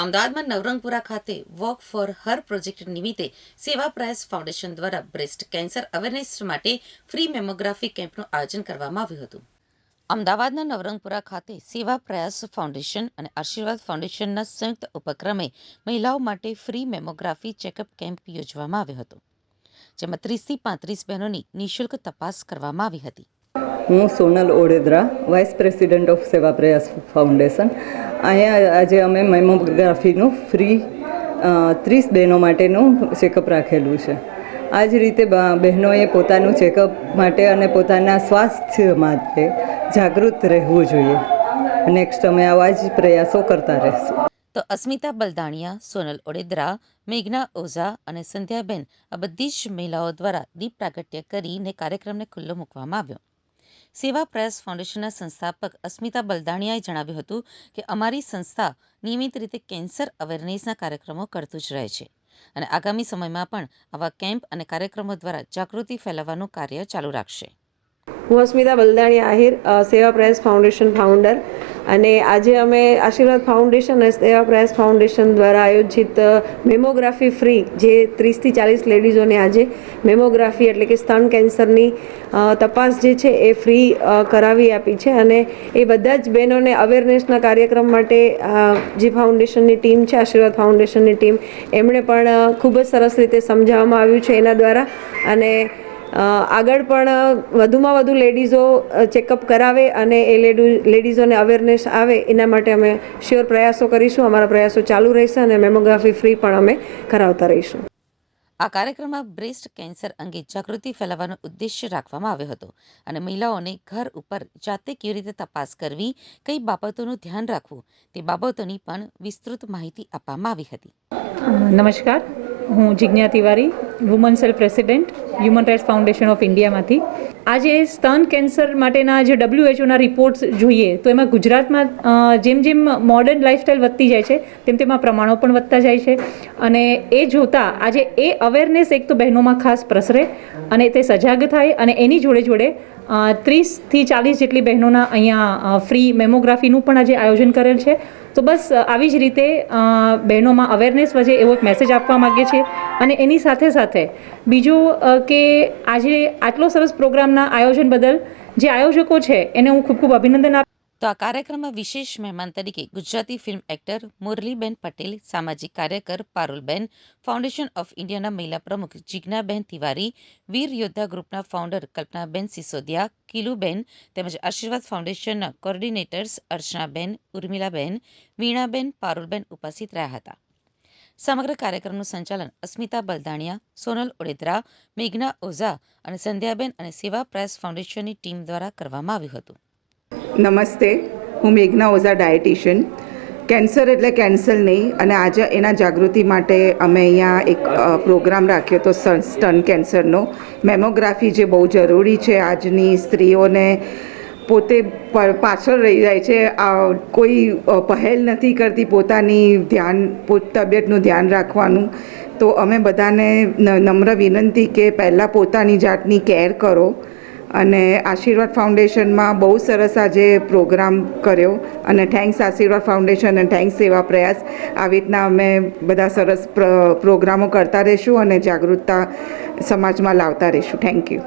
અમદાવાદમાં નવરંગપુરા ખાતે walk for her project નિમિત્તે સેવા પ્રયાસ ફાઉન્ડેશન દ્વારા બ્રેસ્ટ કેન્સર અવેરનેસ માટે ફ્રી મેમોગ્રાફી કેમ્પનું આયોજન કરવામાં આવ્યું હતું. અમદાવાદના નવરંગપુરા ખાતે સેવા પ્રયાસ ફાઉન્ડેશન અને આશીર્વાદ ફાઉન્ડેશનના સંયુક્ત ઉપક્રમે મહિલાઓ માટે ફ્રી મેમોગ્રાફી ચેકઅપ કેમ્પ યોજવામાં આવ્યો હતો, જેમાં ત્રીસથી પાંત્રીસ બહેનોની નિઃશુલ્ક તપાસ કરવામાં આવી હતી. હું Sonal Odedara vice president of Seva Prayas foundation અહીંયા આજે અમે મેમોગ્રાફીનું ફ્રી ત્રીસ બહેનો માટેનું ચેકઅપ રાખેલું છે. આ જ રીતે બહેનોએ પોતાનું ચેકઅપ માટે અને પોતાના સ્વાસ્થ્ય માટે જાગૃત રહેવું જોઈએ. નેક્સ્ટ અમે આવા જ પ્રયાસો કરતા રહીશું. તો અસ્મિતા બલદાણિયા, સોનલ ઓડેદરા, મેઘના ઓઝા અને સંધ્યાબેન આ બધી જ મહિલાઓ દ્વારા દીપ પ્રાગટ્ય કરીને કાર્યક્રમને ખુલ્લો મૂકવામાં આવ્યો. સેવા પ્રયાસ ફાઉન્ડેશનના સંસ્થાપક અસ્મિતા બલદાણિયાએ જણાવ્યું હતું કે અમારી સંસ્થા નિયમિત રીતે કેન્સર અવેરનેસના કાર્યક્રમો કરતું જ રહે છે અને આગામી સમયમાં પણ આવા કેમ્પ અને કાર્યક્રમો દ્વારા જાગૃતિ ફેલાવવાનું કાર્ય ચાલુ રાખશે. હું અસ્મિતા બલદાણી આહિર સેવા પ્રયાસ ફાઉન્ડેશન ફાઉન્ડર. અને આજે અમે આશીર્વાદ ફાઉન્ડેશન અને સેવા પ્રયાસ ફાઉન્ડેશન દ્વારા આયોજિત મેમોગ્રાફી ફ્રી જે ત્રીસથી ચાલીસ લેડીઝોને આજે મેમોગ્રાફી એટલે કે સ્તન કેન્સરની તપાસ જે છે એ ફ્રી કરાવી આપી છે. અને એ બધા જ બહેનોને અવેરનેસના કાર્યક્રમ માટે જે ફાઉન્ડેશનની ટીમ છે, આશીર્વાદ ફાઉન્ડેશનની ટીમ, એમણે પણ ખૂબ જ સરસ રીતે સમજાવવામાં આવ્યું છે એના દ્વારા. અને આગળ પણ વધુમાં વધુ લેડીઝો ચેકઅપ કરાવે અને એ લેડુ લેડીઝોને અવેરનેસ આવે એના માટે અમે શ્યોર પ્રયાસો કરીશું. અમારા પ્રયાસો ચાલુ રહેશે અને મેમોગ્રાફી ફ્રી પણ અમે કરાવતા રહીશું. આ કાર્યક્રમમાં બ્રેસ્ટ કેન્સર અંગે જાગૃતિ ફેલાવવાનો ઉદ્દેશ્ય રાખવામાં આવ્યો હતો અને મહિલાઓને ઘર ઉપર જાતે કેવી રીતે તપાસ કરવી કઈ બાબતોનું ધ્યાન રાખવું તે બાબતોની પણ વિસ્તૃત માહિતી આપવામાં આવી હતી. નમસ્કાર. હું Jigna Tiwari woman cell president human rights foundation of ઇન્ડિયામાંથી આજે સ્તન કેન્સર માટેના જે ડબ્લ્યુએચઓના રિપોર્ટ્સ જોઈએ, તો એમાં ગુજરાતમાં જેમ જેમ મોડર્ન લાઇફસ્ટાઇલ વધતી જાય છે, તેમ તેમ પ્રમાણો પણ વધતા જાય છે. અને એ જોતાં આજે એ અવેરનેસ એક તો બહેનોમાં ખાસ પ્રસરે અને તે સજાગ થાય અને એની જોડે જોડે ત્રીસથી ચાલીસ જેટલી બહેનોના અહીંયા ફ્રી મેમોગ્રાફીનું પણ આજે આયોજન કરેલ છે. તો બસ આવી જ રીતે બહેનોમાં અવેરનેસ વધે એવો એક મેસેજ આપવા માગીએ છીએ. અને એની સાથે સાથે બીજું કે આજે આટલો સરસ પ્રોગ્રામના આયોજન બદલ જે આયોજકો છે, એને હું ખૂબ ખૂબ અભિનંદન આપું તો આ કાર્યક્રમમાં વિશેષ મહેમાન તરીકે ગુજરાતી ફિલ્મ એક્ટર મુરલીબેન પટેલ, સામાજિક કાર્યકર પારુલબેન ફાઉન્ડેશન ઓફ ઇન્ડિયાના મહિલા પ્રમુખ જિજ્ઞાબેન તિવારી, વીર યોદ્ધા ગ્રુપના ફાઉન્ડર કલ્પનાબેન સિસોદિયા, કિલુબેન તેમજ આશીર્વાદ ફાઉન્ડેશનના કોર્ડિનેટર્સ અર્ચનાબેન, ઉર્મિલાબેન, વીણાબેન, પારુલબેન ઉપસ્થિત રહ્યા હતા. સમગ્ર કાર્યક્રમનું સંચાલન અસ્મિતા બલદાણિયા, સોનલ ઓડેદરા, મેઘના ઓઝા અને સંધ્યાબેન અને સેવા પ્રેસ ફાઉન્ડેશનની ટીમ દ્વારા કરવામાં આવ્યું હતું. નમસ્તે, હું મેઘના ઓઝા ડાયટિશિયન. કેન્સર એટલે કેન્સર નહીં, અને આજે એના જાગૃતિ માટે અમે અહીંયા એક પ્રોગ્રામ રાખ્યો હતો સ્તન કેન્સરનો. મેમોગ્રાફી જે બહુ જરૂરી છે આજની સ્ત્રીઓને, પોતે પાછળ રહી જાય છે. કોઈ પહેલ નથી કરતી પોતાની ધ્યાન, પોત, તબિયતનું ધ્યાન રાખવાનું. તો અમે બધાને નમ્ર વિનંતી કે પહેલાં પોતાની જાતની કેર કરો. અને આશીર્વાદ ફાઉન્ડેશનમાં બહુ સરસ આજે પ્રોગ્રામ કર્યો. અને થેન્ક્સ આશીર્વાદ ફાઉન્ડેશન અને થેન્ક્સ સેવા પ્રયાસ આવી રીતના અમે બધા સરસ પ્રોગ્રામો કરતા રહીશું અને જાગૃતતા સમાજમાં લાવતા રહીશું. Thank you